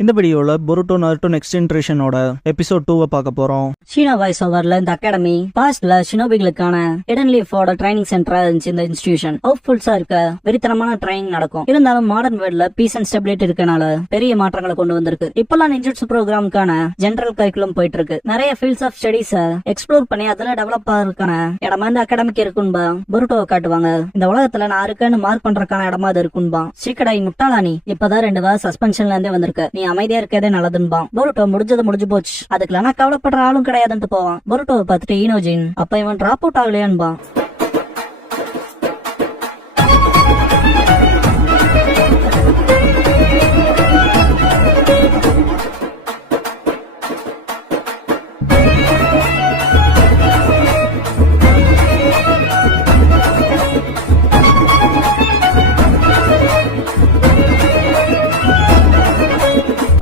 இந்த வீடியோல பொருட்டோ Naruto next ஜெனரேஷனோட episode 2 பார்க்க போறோம். சீனா வாய்ஸ் ஓவர்ல இந்த அகாடமி பாஸ்ட்ல ஷினோபிகளுக்கான ஹிடன் லீஃபோட ட்ரைனிங் சென்டரா இருந்துச்சு. இந்த இன்ஸ்டிடியூஷன் ஹோப்ஃபுல்ஸா இருக்க வெறித்தனமான ட்ரைனிங் நடக்கும். இருந்தாலும் மாடர்ன் வேர்ல்ட்ல பீஸ் அண்ட் ஸ்டெபிலிட்டி இருக்கனால பெரிய மாற்றங்களை கொண்டு வந்திருக்கு. இப்பெல்லாம் நின்ஜுட்சு ப்ரோக்ராமுக்கான ஜெனரல் கரிக்குலம் போயிட்டு இருக்கு. நிறைய ஃபீல்ட்ஸ் ஆஃப் ஸ்டடீஸ் எக்ஸ்ப்ளோர் பண்ணி அதுல டெவலப் ஆகிறதுக்கான இடமா இந்த அகாடமிக்கு இருக்குன்பா பொருட்டோவை காட்டுவாங்க. இந்த உலகத்துல நான் இருக்கேன்னு மார்க் பண்றதுக்கான இடமா அது இருக்குன்பா. சீக்கடாய் முட்டாளானி இப்பதான் 2 வாரம் சஸ்பென்ஷன்ல இருந்தே வந்திருக்கு. நீ அமைதியா இருக்கதே நல்லதுன்பான். பொருட்டோ முடிஞ்சது முடிஞ்சு போச்சு, அதுக்குலாம் நான் கவலைப்படுற ஆளும் கிடையாதுன்ட்டு போவான். பொருட்டோவை பார்த்துட்டு ஈனோஜின் அப்ப இவன் டிராப் அவுட் ஆகலையான்பா.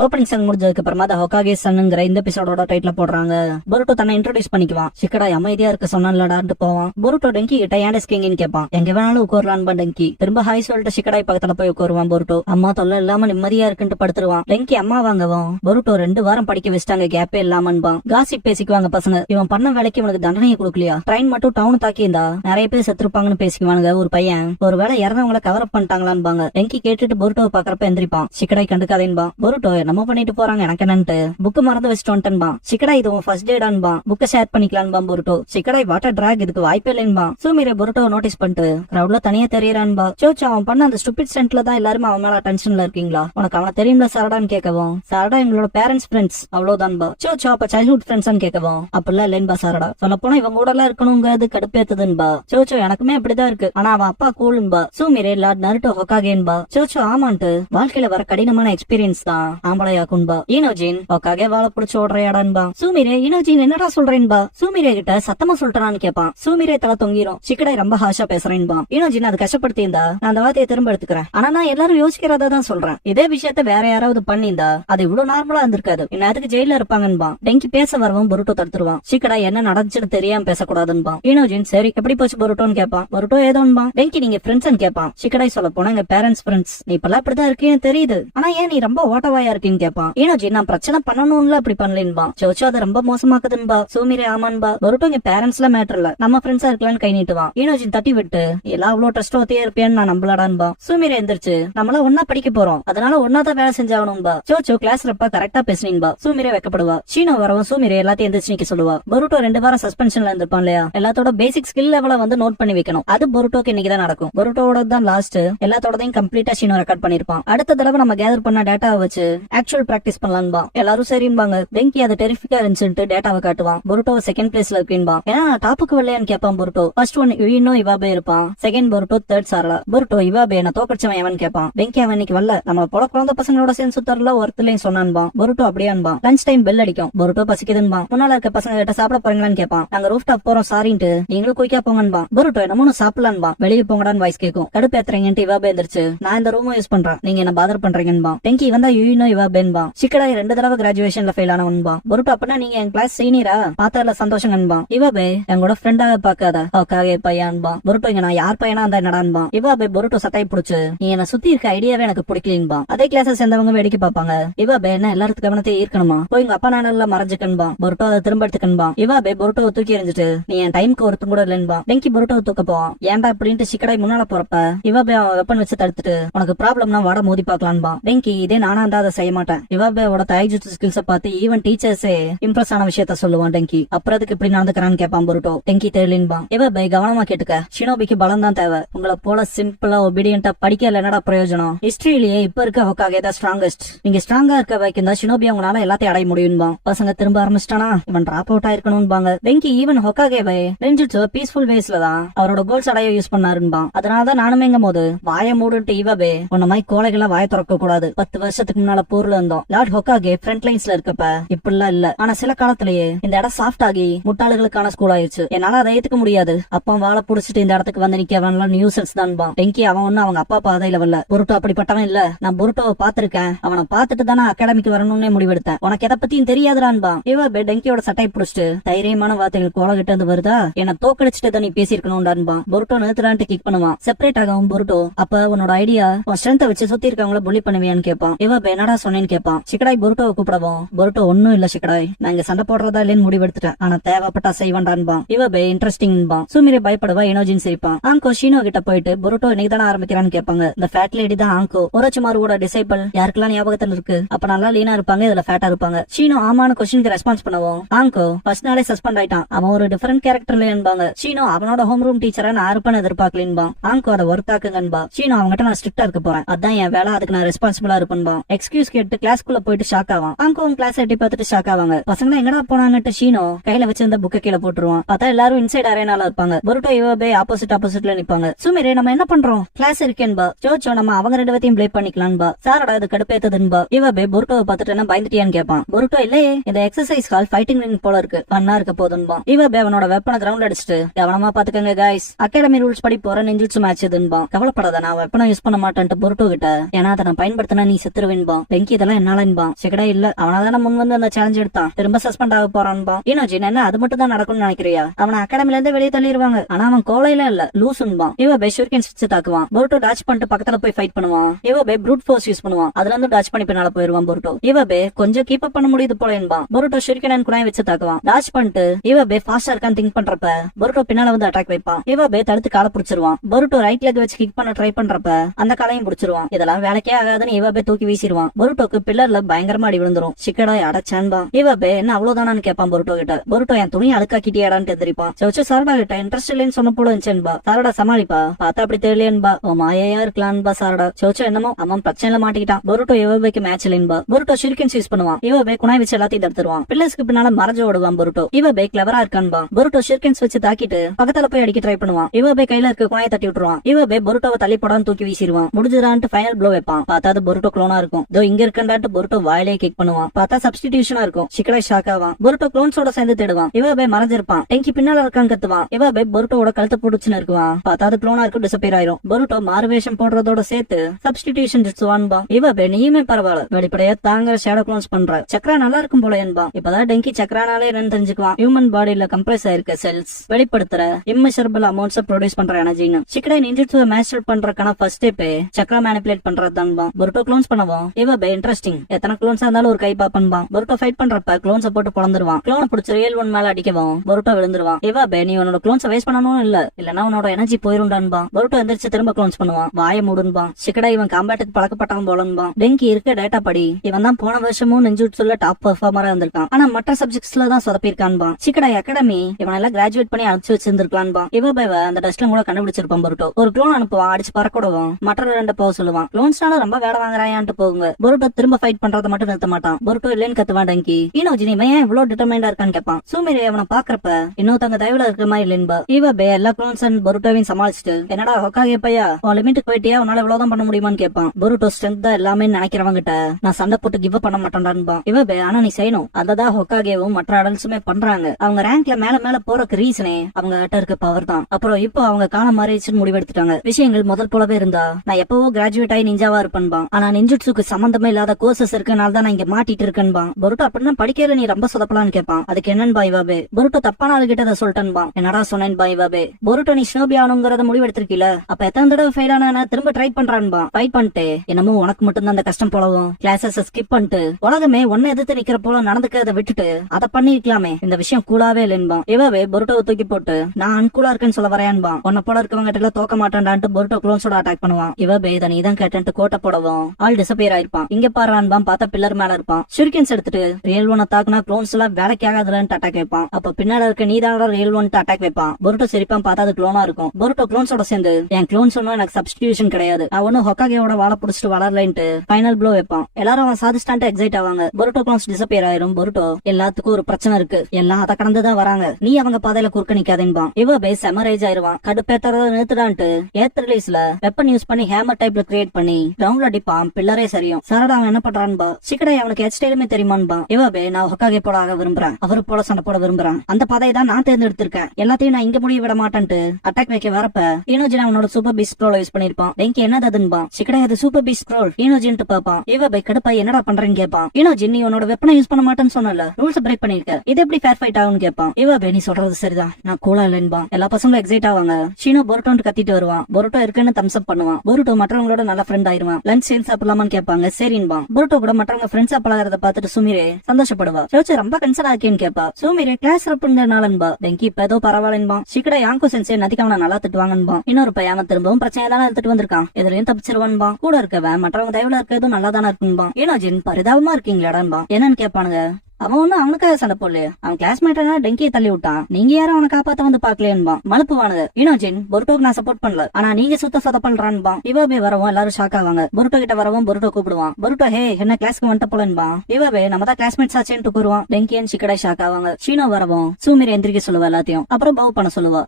ஓப்பனிங் சாங் முடிஞ்சதுக்கு அப்புறமா த ஹொகாகே சன்ங்கிற இந்த எபிசோடோட டைட்டில் போடுறாங்க. பொருட்டோ தன்னை இன்ட்ரோடியூஸ் பண்ணிக்குவான். சிக்கடாய் அமைதியா இருக்க சொன்னான்லடான்னு போவான். பொருட்டோ டெங்கி கிட்ட ஏன் டெஸ்கிங்கன்னு கேட்பான். எங்க வேணாலும் உட்காரலான்பா டெங்கி. திரும்ப ஹாய் சொல்லிட்டு சிக்கடாய் பக்கத்துல போய் உட்காருவான். பொருட்டோ அம்மா தொல்லை இல்லாம நிம்மதியா இருக்குன்னு படுத்துருவான். டெங்கி அம்மா வாங்கவும் பொருட்டோ 2 வாரம் படிக்க வச்சிட்டாங்க கேப்பே இல்லாமன்பான். காசிப் பேசிக்குவாங்க பசங்க. இவன் பண்ண வேலைக்கு இவனுக்கு தண்டனையை கொடுக்கலையா, ட்ரெயின் மட்டும் டவுன் தாக்கியிருந்தா நிறைய பேர் செத்துருப்பாங்கன்னு பேசிக்குவானுங்க. ஒரு பையன் ஒருவேளை இறந்தவங்களை கவர் அப் பண்ணிட்டாங்களான்பாங்க. டெங்கி கேட்டுட்டு பொருட்டோவை பாக்குறப்ப எந்திரிப்பான். சிக்கடாய் கண்டுக்காதேன்பா. பொருட்டோ நம்ம பண்ணிட்டு போறாங்க எனக்கு என்னன்ட்டு புக்கு மறந்து வச்சுட்டு வந்துட்டேன்பா. சிக்கடாய் இது ஃபர்ஸ்ட் டேடான்பா, புக்க ஷேர் பண்ணிக்கலான்பா. பொருட்டோ சிக்கடாய் வாட்டர் டிராக் இதுக்கு வாய்ப்பே இல்லைன்பா. சூமிரே பொருட்டோ நோட்டீஸ் பண்ணிட்டு கிரௌட்ல தனியா தெரியறான்பா. சோச்சு அவன் பண்ண அந்த ஸ்டூபிட் சென்ட்ல தான் எல்லாரும் அவன் மேல டென்ஷன்ல இருக்கீங்களா, உனக்கு அவனை தெரியும்ல சாரடான்னு கேட்கவும் சாரடா எங்களோட பேரண்ட்ஸ் ஃப்ரெண்ட்ஸ் அவ்வளவுதான்பா. சோச்சோ அப்ப சைல்ட்ஹுட் ஃப்ரெண்ட்ஸ் கேட்கவும் அப்படிலாம் இல்லைன்பா சாரடா. சொல்ல போனா இவங்க கூட எல்லாம் இருக்கணுங்கிறது கடுப்பேத்துதுன்பா. சோச்சோ எனக்குமே அப்படிதான் இருக்கு, ஆனா அவன் அப்பா கூலும்பா. சூமிரே லார்ட் நருட்டோ ஹொகாகேன்பா. சோச்சோ ஆமான்ட்டு வாழ்க்கையில வர கடினமான எக்ஸ்பீரியன்ஸ் தான் ஆம்பளையாக்கும். ஈனோஜின் ஒக்காகே வாழ புடிச்சு ஓடுறையாடான்பா. சூமிரே ஈனோஜின் என்னடா சொல்றேன்பா. சூமிரே கிட்ட சத்தமா சொல்றான்னு கேட்பான். சூமிரே தலை தொங்கிரும். சிக்கடாய் ரொம்ப ஹாஷா பேசுறேன்பா. ஈனோஜின் அது கஷ்டப்படுத்தி இருந்தா நான் அந்த வார்த்தையை திரும்ப எடுத்துக்கிறேன், ஆனா நான் எல்லாரும் யோசிக்கிறதா தான் சொல்றேன். இதே விஷயத்த வேற யாராவது பண்ணியிருந்தா அது இவ்வளவு நார்மலா இருந்திருக்காது, என்ன அதுக்கு ஜெயில இருப்பாங்கன்பா. டெங்கி பேச வரவும் பொருட்டோ தடுத்துருவான். சிக்கடாய் என்ன நடந்துச்சுன்னு தெரியாம பேசக்கூடாதுன்பா. ஈனோஜின் சரி எப்படி போச்சு பொருட்டோன்னு கேட்பான். பொருட்டோ ஏதோன்பா. டெங்கி நீங்க ஃப்ரெண்ட்ஸ் கேட்பான். சிக்கடாய் சொல்ல போனா எங்க பேரண்ட்ஸ் ஃப்ரெண்ட்ஸ். நீ இப்பெல்லாம் இப்படிதான் இருக்கேன்னு தெரியுது, ஆனா ஏன் நீ ரொம்ப ஓட்டவாயா இருக்கீன்னு கேட்பான். ஈனோஜின் நான் பிரச்சனை பண்ணணும்ல அப்படி பண்ணலேன்பா. சோச்சோ அதை ரொம்ப மோசமாக்குதுன்பா. சூமிரே ஆமான்பா. பொருட்டோ இங்க பேரண்ட்ஸ்ல மேட்டர் இல்ல, நம்ம ஃப்ரெண்ட்ஸா இருக்கலாம்னு கை நீட்டுவான். ஈனோஜின் தட்டி விட்டு எல்லாம் அவ்வளவு ட்ரஸ்ட் ஒத்தியா இருப்பேன்னு நான் நம்பலாடான்பா. சூமிரே எந்திரிச்சு நம்மள ஒன்னா படிக்க போறோம், அதனால ஒன்னாதான் வேலை செஞ்சாகணும்பா. சோச்சோ கிளாஸ் ரப்ப கரெக்டா பேசுனீன்பா. சூமிரே வைக்கப்படுவா. சீனோ வரவும் சூமிரே எல்லாத்தையும் எந்திரிச்சு நிக்க சொல்லுவா. பொருட்டோ 2 வாரம் சஸ்பென்ஷன்ல இருந்திருப்பான் இல்லையா, எல்லாத்தோட பேசிக் ஸ்கில் லெவல வந்து நோட் பண்ணி வைக்கணும். அது பொருட்டோக்கு இன்னைக்கு தான் நடக்கும். பொருட்டோட தான் லாஸ்ட், எல்லாத்தோடதையும் கம்ப்ளீட்டா சீனோ ரெக்கார்ட் பண்ணிருப்பான். அடுத்த தடவை நம்ம கேதர் பண்ண டேட்டாவை வச்சு ஆக்சுவல் பிராக்டிஸ் பண்ணலான்பா. எல்லாரும் சரிம்பாங்க. டெங்கி அது டெரிஃபிக்கா இருந்துச்சுட்டு டேட்டாவை காட்டுவான். பொருட்டோ செகண்ட் பிளேஸ்ல இருக்குன்பா. ஏன்னா டாப்புக்கு வரலையான்னு கேட்பான். பொருட்டோ ஃபர்ஸ்ட் ஒன் யுயினோ இவாபே இருப்பான். Second பொருட்டோ, third சாரலா. பொருட்டோ இவாபே நான் தோக்கடிச்சவன் எவன் கேட்பான். டெங்கி அவன் இன்னைக்கு வரல, நம்ம போல குழந்தை பசங்களோட சேர்ந்து சுத்தரல ஒருத்தலையும் சொன்னான்பா. பொருட்டோ அப்படியான்பா. லஞ்ச் டைம் பெல் அடிக்கும். பொருட்டோ பசிக்குதுன்பா. முன்னால இருக்க பசங்க கிட்ட சாப்பிட போறீங்களான்னு கேட்பான். நாங்க ரூஃப் டாப் போறோம் சாரின்ட்டு நீங்களும் குயிக்கா போங்கன்பா. பொருட்டோ என்னமோ சாப்பிடலான்பா. வெளியே போங்கடான்னு வாய்ஸ் கேட்கும். கடுப்பேத்துறீங்கன்ட்டு இவாபே எந்திரிச்சு நான் இந்த ரூம் யூஸ் பண்றேன், நீங்க என்ன பாதர் பண்றீங்கன்பா. டெங்கி வந்தா யுயினோ இவாபேன்பா. சிக்கடாய் 2 தடவை கிராஜுவேஷன்ல ஃபெயில் ஆனவன்பா. பொருட்டோ அப்பனா நீங்க என் கிளாஸ் சீனியரா பாத்ததுல சந்தோஷம் அன்பா. இவாபே எங்களோட ஃப்ரெண்டாவே பாக்காத ஓகாகே பையன்பா. பொருட்டோ இங்க நான் யார் பையனா அந்த என்னடான்பா. இவாபே பொருட்டோ சட்டை புடிச்சு நீ என்ன சுத்தி இருக்க ஐடியாவே எனக்கு பிடிக்கலன்பா. அதே கிளாஸ் சேர்ந்தவங்க வேடிக்கை பாப்பாங்க. இவாபே என்ன எல்லாத்துக்கு கவனத்தை ஈர்க்கணுமா, போய் உங்க அப்பா நானல்ல மறைஞ்சுக்கன்பா. பொருட்டோ அதை திரும்ப எடுத்துக்கன்பா. இவாபே பொருட்டோ தூக்கி எறிஞ்சிட்டு நீ என் டைமுக்கு ஒருத்தம் கூட இல்லன்பா. டெங்கி பொருட்டோ தூக்க போவான். ஏன்டா அப்படின்ட்டு சிக்கடாய் முன்னால போறப்ப இவாபே அவன் வெப்பன் வச்சு தடுத்துட்டு உனக்கு ப்ராப்ளம்னா வாட மோதி பாக்கலான்பா. டெங்கி இதே நானா இருந்தா அதை செய்ய மாட்டேன். இவாபேவோட தைஜுட்சு ஸ்கில்ஸ பார்த்து ஈவன் டீச்சர்ஸே இம்ப்ரெஸ் ஆன விஷயத்த சொல்லுவான். டெங்கி அப்புறத்துக்கு இப்படி நடந்துக்கிறான்னு கேட்பான். பொருட்டோ டெங்கி தெரியலின்பா. இவாபே கவனமா கேட்டுக்க, ஷினோபிக்கு பலம் தான் தேவை, உங்களை போல சிம்பிளா ஒபீடியன்டா படிக்கல என்னடா பிரயோஜனம். ஹிஸ்டரியிலேயே இப்ப இருக்க ஹொகாகே தான் ஸ்ட்ராங்கஸ்ட், நீங்க ஸ்ட்ராங்கா இருக்க வைக்கும் தான் ஷினோபி உங்களால எல்லாத்தையும் அடைய முடியும்பா. பசங்க திரும்ப ஆரம்பிச்சிட்டானா இவன் டிராப் அவுட் ஆயிருக்கணும்பாங்க. டெங்கி ஈவன் ஹொகாகேவை நெஞ்சிட்டு பீஸ்ஃபுல் வேஸ்ல தான் அவரோட கோல்ஸ் அடைய யூஸ் பண்ணாருன்பா. அதனாலதான் நானுமேங்கும் போது வாய மூடுன்ட்டு இவாபே உன்ன மாதிரி கோலைகளா வாய திறக்க கூடாது, 10 வருஷத்துக்கு முன்னால போர்ல வந்தோம். லார்ட் ஹொக்காகே ஃப்ரண்ட் லைன்ஸ்ல இருக்கப்ப இப்படிலாம் இல்ல. ஆனா சில காலத்திலேயே இந்த இடம் சாஃப்ட் ஆகி முட்டாளுகளுக்கான ஸ்கூல் ஆயிருச்சு. என்னால அதை ஏத்துக்க முடியாது. அப்பா வாழை புடிச்சிட்டு இந்த இடத்துக்கு வந்து நிக்கவன்லாம் நியூசன்ஸ் தான்பா. டெங்கி அவன் ஒண்ணு அவங்க அப்பா பாதையில வரல. பொருட்டோ அப்படிப்பட்டவன் இல்ல. நான் பொருட்டோவை பாத்திருக்கேன். அவனை பாத்துட்டு தானே அகாடமிக்கு வரணும்னே முடிவெடுத்தேன். உனக்கு எதை பத்தியும் தெரியாதுடான்பா. இவ டெங்கியோட சட்டையை புடிச்சிட்டு தைரியமான வார்த்தைகள் கோலகிட்ட இருந்து வருதா, என்ன தோக்கடிச்சுட்டு தான் நீ பேசிருக்கணும்டான்பா. பொருட்டோ நிறுத்துறான்ட்டு கிக் பண்ணுவான். செப்பரேட் ஆகவும் பொருட்டோ, அப்ப உன்னோட ஐடியா உன் ஸ்ட்ரென்த்தை வச்சு சுத்தி இருக்கவங்கள புள்ளி பண்ணுவியான்னு கேட்பான். இவ என்னடா சொன்னேன்னு கேட்பான். சிக்கடாய் பொருட்டோவை கூப்பிடவும், பொருட்டோ ஒன்னும் இல்ல சிக்கடாய், நான் இங்க சண்டை போடுறதா இல்லன்னு முடிவெடுத்துட்டேன். ஆனா தேவைப்பட்டா செய்வான்டான்பா. இவ இன்ட்ரெஸ்டிங்பா. சுமிரே பயப்படுவா. இனோஜின் சிரிப்பான். ஆங்கோ ஷீனோ கிட்ட போயிட்டு பொருட்டோ இன்னைக்கு தானே ஆரம்பிக்கிறான்னு கேட்பாங்க. இந்த ஃபேட் லேடி தான் ஆங்கோ. ஒரச்சுமாரோட டிசைபிள். யாருக்கெல்லாம் ஞாபகத்துல இருக்கு? அப்ப நல்லா லீனா இருப்பாங்க, இதுல ஃபேட்டா இருப்பாங்க. ஷீனோ ஆமான கொஸ்டினுக்கு ரெஸ்பான்ஸ் பண்ணுவோம். ஆங்கோ ஃபர்ஸ்ட் நாளே சஸ்பெண்ட் ஆயிட்டான். அவன் ஒரு டிஃபரெண்ட் கேரக்டர்ல என்பாங்க. ஷீனோ அவனோட ஹோம் ரூம் டீச்சரா நான் இருப்பேன்னு எதிர்பார்க்கலன்பா. ஆங்கோ அதை ஒர்த்தாக்குங்கன்பா. ஷீனோ அவங்ககிட்ட நான் ஸ்ட்ரிக்டா இருக்க போறேன், அதான் என் வேலை, அதுக்கு நான் ரெஸ்பான்சிபிளா இருப்பேன்பா. எக்ஸ்கியூஸ் கேட்டு கிளாஸ்க்குள்ள போயிட்டு ஷாக் ஆவான். ஆங்கோ கிளாஸ் எட்டி பார்த்துட்டு ஷாக் ஆவாங்க. பசங்க எங்கடா போனாங்கட்டு ஷீனோ கையில வச்சிருந்த புக்க கீழே போட்டுருவான். பார்த்தா எல்லாரும் இன்சைட் அரேனால இருப்பாங்க. பொருட்டோ இவபே ஆப்போசிட்ல நிப்பாங்க. சுமிரே நம்ம என்ன பண்றோம்? கிளாஸ் இருக்கேன்பா. சோச்சோ நம்ம அவங்க ரெண்டு பேத்தையும் ப்ளே பண்ணிக்கலான்பா. சாரடா இது கடுப்பேத்ததுன்பா. இவபே பொருட்டோவை பார்த்துட்டு என்ன பயந்துட்டியான்னு கேட்பான். பொருட்டோ இல்லையே, இந்த எக்ஸசைஸ் ஹால் ஃபைட்டிங் ரிங் போல இருக்கு, பண்ணா இருக்க போதுன்பா. இவபே அவனோட வெப்பனை கிரவுண்ட் அடிச்சுட்டு கவனமா பாத்துக்கங்க கைஸ், அகாடமி ரூல்ஸ் படி போற நெஞ்சிட்சு மேட்ச் இதுன்பா. கவலைப்படாத, நான் வெப்பனை யூஸ் பண்ண மாட்டேன்ட்டு பொருட்டோ கிட்ட, ஏன்னா அதை நான் பயன்படுத்தினா நீ செத்துருவேன்பா. பெங்கி இதெல்லாம் என்னாலன்பா. சிக்கடா இல்ல, அவனாதான முன் வந்து அந்த சேலஞ்ச் எடுத்தான், திரும்ப சஸ்பெண்ட் ஆக போறான்பா. இனோஜின் என்ன அது மட்டும் தான் நடக்கும்னு நினைக்கிறியா? அவனை அகாடமில இருந்து வெளியே தள்ளிடுவாங்க. ஆனா அவன் கோலையில இல்ல லூசுன்பா. இவபே ஷூரிகன் ஸ்விட்ச் தாக்குவான். பொருட்டோ டாச் பண்ணிட்டு பக்கத்துல போய் ஃபைட் பண்ணுவான். இவபே ப்ரூட் ஃபோர்ஸ் யூஸ் பண்ணுவான். அதுல இருந்து டாச் பண்ணி பின்னால போயிருவான் பொருட்டோ. இவபே கொஞ்சம் கீப் அப் பண்ண முடியுது போல என்பான். பொருட்டோ ஷூரிகன் குணாய் வச்சு தாக்குவான். டாச் பண்ணிட்டு இவபே ஃபாஸ்டா இருக்கான்னு திங்க் பண்றப்ப பொருட்டோ பின்னால வந்து அட்டாக் வைப்பான். இவபே தடுத்து காலை புடிச்சிருவான். பொருட்டோ ரைட் லெக் வச்சு கிக் பண்ண ட்ரை பண்றப்ப அந்த காலையும் புடிச்சிருவான். இதெல்லாம் வேலைக்கே ஆகாதுன்னு இவபே தூக்கி வீசிடுவான். பொருட்டோக்கு பில்லர்ல பயங்கரமா அடி விழுந்துரும். சிக்கடாய் அடச்சான்பா. இவபே என்ன அவ்வளவுதானான்னு கேட்பான் பொருட்டோ கிட்ட. பொருட்டோ என் துணி அழுக்காக்கிட்டியாடான்னு தெரிப்பான். சோச்சு சாரடா கிட்ட இன்ட்ரெஸ்ட் இல்லைன்னு சொன்ன போல இருந்துச்சேன்பா. சாரடா சமாளிப்பா. பார்த்தா அப்படி தெரியலேன்பா. ஓ மாயையா இருக்கலான்பா சாரடா. சோச்சு என்னமோ அவன் பிரச்சனையில மாட்டிக்கிட்டான். பொருட்டோ இவபேக்கு மேட்ச் இல்லைன்பா. பொருட்டோ ஷூரிகன் யூஸ் பண்ணுவான். இவபே குணாய் வச்சு எல்லாத்தையும் தடுத்துருவான். பில்லர்ஸ்க்கு பின்னால மறைஞ்சு ஓடுவான் பொருட்டோ. இவபே கிளவரா இருக்கான்பா. பொருட்டோ ஷூரிகன்ஸ் வச்சு தாக்கிட்டு பக்கத்துல போய் அடிக்க ட்ரை பண்ணுவான். இவபே கையில இருக்க குணாயை தட்டி விட்டுருவான். இவபே பொருட்டோவை தள்ளி போடான்னு தூக்கி வீசிடுவான். முடிஞ்சுதான்ட்டு ஃபைனல் ப்ளோ வைப்பான். பார்த்தா அது பொருட்டோ க்ளோனா இருக்கும். இதோ இங்க இருக்கண்டாட்டு பொருட்டோ வாயிலே கிக் பண்ணுவான். பார்த்தா சப்ஸ்டிடியூஷனா இருக்கும். சிக்கடை ஷாக் ஆவான். பொருட்டோ க்ளோன்ஸோட சேர்ந்து தேடுவான். இவபே மறைஞ்சிருப்பான். டெங்கி பின்னால இருக்கான்னு கத்துவான். இவபே பொருட்டோட கழுத்து புடிச்சுன்னு இருக்குவான். பார்த்தா அது க்ளோனா இருக்கும், டிசப்பியர் ஆயிரும். பொருட்டோ மாறுவேஷம் போடுறதோட சேர்த்து சப்ஸ்டிடியூஷன் ஜிட்சுவான்பா. இவபே நீயுமே பரவாயில்ல, வெளிப்படையா தாங்கிற ஷேடோ க்ளோன்ஸ் பண்ற. சக்கரா நல்லா இருக்கும் போல என்பா. இப்பதான் டெங்கி சக்கரானாலே என்னன்னு தெரிஞ்சுக்குவான். ஹியூமன் பாடியில கம்ப்ரஸ் ஆயிருக்க செல்ஸ் வெளிப்படுத்துற இம்மெஷரபிள் அமௌண்ட்ஸ் ப்ரொடியூஸ் பண்ற எனர்ஜின்னு. சிக்கடை நிஞ்சிட்சுவை மாஸ்டர் பண்றதுக்கான ஃபர்ஸ்ட் ஸ்டெப் சக்கரா மேனிபுலேட் பண்றதுதான்பா. பொருட்டோ க்ளோன்ஸ் பண்ணுவோம். இவபே இன்ட்ரெஸ்டிங், எத்தனை க்ளோன்ஸா இருந்தாலும் ஒரு கை பாப்பன்பா. பொருட்டோ ஃபைட் பண்றப்ப க்ளோன்ஸ போட்டு பொளந்துருவான். க்ளோனை பிடிச்சி ரியல் ஒன் மேல அடிக்கவும் பொருட்டோ விழுந்துருவான். இவபே நீ உன்னோட க்ளோன்ஸை வேஸ்ட் பண்ணணும் இல்லன்னா உன்னோட எனர்ஜி போயிருண்டான்பா. பொருட்டோ எந்திரிச்சு திரும்ப க்ளோன்ஸ் பண்ணுவான். வாய மூடுன்பா. சிக்கடை இவன் காம்பேட்டுக்கு பழக்கப்பட்டவன் போலன்பா. டெங்கி இருக்க டேட்டா படி இவன் தான் போன வருஷமும் நெஞ்சுட்சுல டாப் பெர்ஃபார்மரா இருந்திருக்கான். ஆனா மற்ற சப்ஜெக்ட்ஸ்ல தான் சொதப்பிருக்கான்பா. சிக்கடை அகாடமி இவனெல்லாம் கிராஜுவேட் பண்ணி அடிச்சு வச்சிருந்திருக்கான்பா. இவபேவ அந்த டஸ்ட்ல கூட கண்டுபிடிச்சிருப்பான் பொருட்டோ. ஒரு க்ளோன் அனுப்புவான், அடிச்சு பறக்கூடவும் மற்ற ரெண்டு போக சொல்லுவான். க்ளோன்ஸ்னால ரொம்ப வேலை வாங்குறாயான்ட்டு போகுங்க. பொருட்டோ திரும்ப ஃபைட் பண்றதை மட்டும் நிறுத்த மாட்டான். பொருட்டோ இல்லன்னு கத்துவான் டெங்கி. இனோஜினி ஏன் இவ்வளவு டிட்டர்மைண்டா இருக்கான்னு கேட்பான். சுமிரே அவனை பாக்குறப்ப இன்னொருத்தங்க தயவுல இருக்கிற மாதிரி இல்லன்பா. இவபே எல்லா க்ளோன்ஸ் அண்ட் பொருட்டோவையும் சமாளிச்சுட்டு என்னடா ஹொக்காகே பையா உன் லிமிட்டுக்கு போயிட்டியா, உன்னால இவ்வளவுதான் பண்ண முடியுமான்னு கேட்பான். பொருட்டோ ஸ்ட்ரென்த் தான் எல்லாமே நினைக்கிறவங்க கிட்ட நான் சண்டை போட்டு கிவ் பண்ண மாட்டேன்டான்பா. இவபே ஆனா நீ செய்யணும், அததான் ஹொக்காகேவும் மற்ற அடல்ட்ஸுமே பண்றாங்க. அவங்க ரேங்க்ல மேல மேல போறதுக்கு ரீசனே அவங்க கிட்ட இருக்க பவர் தான். அப்புறம் இப்போ அவங்க காலம் மாறிடுச்சுன்னு முடிவெடுத்துட்டாங்க. விஷயங்கள் முதல் போலவே இருந்தா நான் எப்பவோ கிராஜுவேட் ஆகி நிஞ்சாவா இருப்பேன்பா. ஆனா நெஞ்சுட்சுக்கு சம்பந்தமே இல்லாத கோர்சஸ் இருக்கனால தான் நான் இங்க மாட்டிட்டு இருக்கேன்பா. பொருட்டோ அப்படின்னா படிக்கல நீ ரொம்ப சொதப்பலான்னு கேட்பான். அதுக்கு என்னன்பா இவபே. பொருட்டோ தப்பான ஆளுகிட்ட அதை சொல்லிட்டேன்பா. என்னடா சொன்னேன்பா இவபே. பொருட்டோ நீ ஷினோபி ஆகணுங்கிறத முடிவெடுத்திருக்கீல, அப்ப எத்தனை தடவை ஃபெயில் ஆனா திரும்ப ட்ரை பண்றான்பா. ஃபைட் பண்ணிட்டு என்னமோ உனக்கு மட்டும் தான் அந்த கஷ்டம் போலவும் கிளாஸஸ் ஸ்கிப் பண்ணிட்டு உலகமே ஒன்ன எதிர்த்து நிக்கிற போல நடந்துக்கிறத விட்டுட்டு அதை பண்ணிருக்கலாமே, இந்த விஷயம் கூலாவே இல்லைன்பா. இவவே பொருட்டோவை தூக்கி போட்டு நான் அன்கூலா இருக்கேன்னு சொல்ல வரையான்பா. உன்ன போல இருக்கவங்க கிட்ட தோக்க மாட்டேன்டான்ட்டு பொருட்டோ க்ளோன்ஸோட அட்டாக் பண்ணுவான். இவபே இதை நீ தான் கேட்டு கோட்டை போடவும் ஆள் டிசப்பியர் ஆயிருப்பான். இங்க பாருவான்பா. பார்த்தா பில்லர் மேல இருப்பான். ஷூரிகன்ஸ் எடுத்துட்டு ரியல் ஒன்ன தாக்குனா க்ளோன்ஸ் எல்லாம் வேலைக்கு ஆகாதுலன்னு அட்டாக் வைப்பான். அப்ப பின்னால இருக்க நீதான ரியல் ஒன் அட்டாக் வைப்பான். பொருட்டோ சிரிப்பான். பார்த்தா அது க்ளோனா இருக்கும். பொருட்டோ க்ளோன்ஸோட சேர்ந்து என் க்ளோன்ஸ் ஒன்னும் எனக்கு சப்ஸ்டிடியூஷன் கிடையாது, நான் ஒன்னும் ஹொக்காகேவோட வாழ புடிச்சிட்டு வளரலன்ட்டு ஃபைனல் ப்ளோ வைப்பான். எல்லாரும் அவன் சாதிச்சிட்டான்ட்டு எக்ஸைட் ஆவாங்க. பொருட்டோ க்ளோன்ஸ் டிசப்பியர் ஆயிரும். பொருட்டோ எல்லாத்துக்கும் ஒரு பிரச்சனை இருக்கு, எல்லாம் அதை கடந்துதான் வராங்க, நீ அவங்க பாதையில குறுக்க நிக்காதேன்பான். இவபே செமரேஜ் ஆயிருவான். கடுப்பேத்தறத நிறுத்துடான்ட்டு ஏத் ரிலீஸ்ல வெப்பன் யூஸ் பண்ணி ஹேமர் டைப்ல கிரியேட் பண்ணி கிரவுண்ட்ல அடிப்பான். பில்லரே சரியும். சாரடா அவன் என்ன என்ன பண்றான்பா. சிக்கடை அவனுக்கு ஹேர் ஸ்டைலுமே தெரியுமான்பா. இவபே நான் ஹொக்காகே போல ஆக விரும்புறேன், அவரு போல சண்டை போட விரும்புறேன், அந்த பாதையை தான் நான் தேர்ந்தெடுத்திருக்கேன், எல்லாத்தையும் நான் இங்க முடிய விட மாட்டேன்ட்டு அட்டாக் வைக்க வரப்ப ஈனோஜின் அவனோட சூப்பர் பீஸ் ஸ்க்ரோல் யூஸ் பண்ணிருப்பான். டெங்கி என்னதுன்பா. சிக்கடை அது சூப்பர் பீஸ் ஸ்க்ரோல் ஈனோஜின்ட்டு பாப்பான். இவபே கடுப்பா என்னடா பண்றேன்னு கேட்பான். ஈனோஜின் நீ உன்னோட வெப்பனை யூஸ் பண்ண மாட்டேன்னு சொன்னல, ரூல்ஸ் பிரேக் பண்ணிருக்க, இது எப்படி ஃபேர் ஃபைட் ஆகும்னு கேட்பான். இவபே நீ சொல்றது சரிதான், நான் கூலா இல்லைன்பா. எல்லா பசங்களும் எக்ஸைட் ஆவாங்க. ஷீனோ பொருட்டோன்னு கத்திட்டு வருவான். பொருட்டோ இருக்குன்னு தம்ஸ் அப் பண்ணுவான். பொருட்டோ மற்றவங்களோட நல்ல ஃப்ரெண்ட் ஆயிருவான். லஞ்ச் சேர்ந்து சாப்பிடலாமான்னு கேட்பாங்க. சரின்பா. பொருட்டோ கூட மற்றவங்க ஃப்ரெண்ட்ஸா பழகிறத பார்த்துட்டு சுமிரே சந்தோஷப்படுவா. சோச்சு ரொம்ப கன்சர்ன் ஆக்கேன்னு கேட்பா. சுமிரே கிளாஸ் ரப்புங்கனாலன்பா. டெங்கி இப்ப ஏதோ பரவாயில்லன்பா. சிக்கடை யாங்கோ சென்சே நதிக்கு அவனை நல்லா திட்டுவாங்கன்பா. இன்னொரு பையன் திரும்பவும் பிரச்சனை தானே எடுத்துட்டு வந்திருக்கான், எதுலயும் தப்பிச்சிருவான்பா. கூட இருக்கவன் மற்றவங்க தயவுல இருக்கிறதும் நல்லா தானே இருக்குன்பா. ஈனோஜின் பரிதாபமா இருக்கீங்களாடான்பா. என்னன்னு கேட்பானுங்க. அவன் ஒன்னும் அவனுக்காக சண்டை போடல, அவன் கிளாஸ்மேட் டெங்கியை தள்ளி விட்டான், நீங்க யாரும் அவனை காப்பாத்த வந்து பாக்கலேன்பா. மலுப்புவானுங்க. ஈனோஜின் பொருட்டோக்கு நான் சப்போர்ட் பண்ணல, ஆனா நீங்க சுத்த சொதப்பல்றான்பா. இவாபே வரவும் எல்லாரும் ஷாக் ஆவாங்க. பொருட்டோ கிட்ட வரவும் பொருட்டோ கூப்பிடுவான். பொருட்டோ ஹே என்ன கிளாஸ்க்கு வந்துட்ட போலன்பா. இவாபே நம்ம தான் கிளாஸ்மேட்ஸ் ஆச்சேன்னு கூறுவான். டெங்கியன் சிக்கடை ஷாக் ஆவாங்க. ஷீனோ வரவும் சூமிரி எந்திரிக்க சொல்லுவா எல்லாத்தையும், அப்புறம் பவ் பண்ண சொல்லுவா.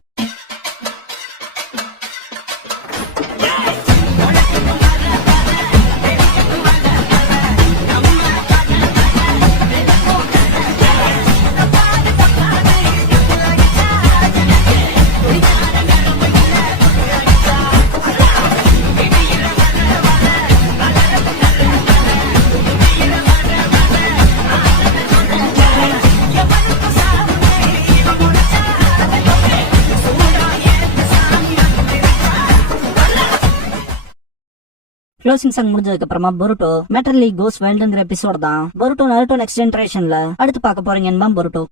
க்ளோசிங் சாங் முடிஞ்சதுக்கு அப்புறமா பொருட்டோ மெட்டர்லி கோஸ் வைல்டுங்கிற எபிசோட் தான் பொருட்டோ நருட்டோ நெக்ஸ்ட் ஜெனரேஷன்ல அடுத்து பார்க்க போறீங்க என்பான் பொருட்டோ.